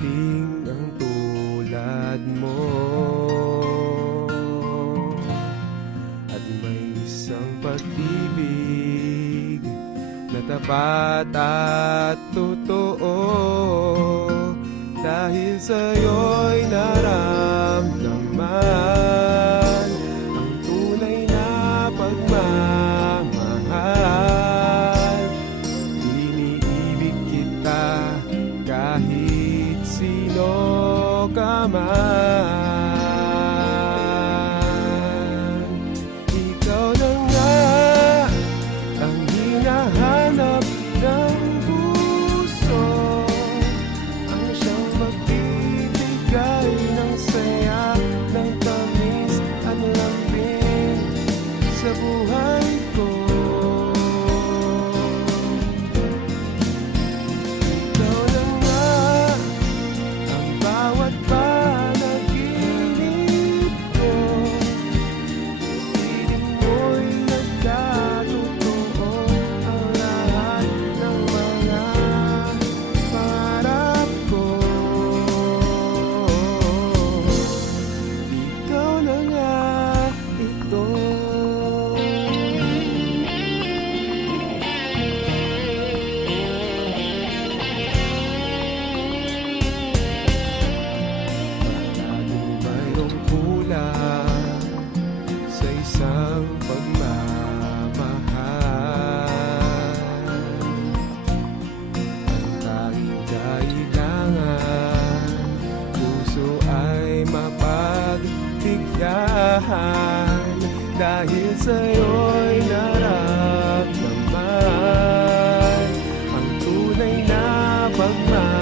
dumating ang tulad mo, at may isang pag-ibig na tapat at totoo. Dahil sa'yo'y naramdaman ang tunay na pagmamahal. Iniibig kita kahit sino ka man. Ikaw na nga ang hinahanap ng puso, ang siyang magbibigay ng saya, ng tamis at lambing sa buhay ko. Ikaw na nga ang bawat panaginip ko, piling mo'y nagkatotoo ang lahat ng mga pangarap ko. Ikaw na nga ito. Palaging mayroong kulang sa isang pagmamahal. Ang tanging kailangan, puso ay mapagbigyan. Dahil sa'yo'y naramdaman ang tunay na pagmamahal.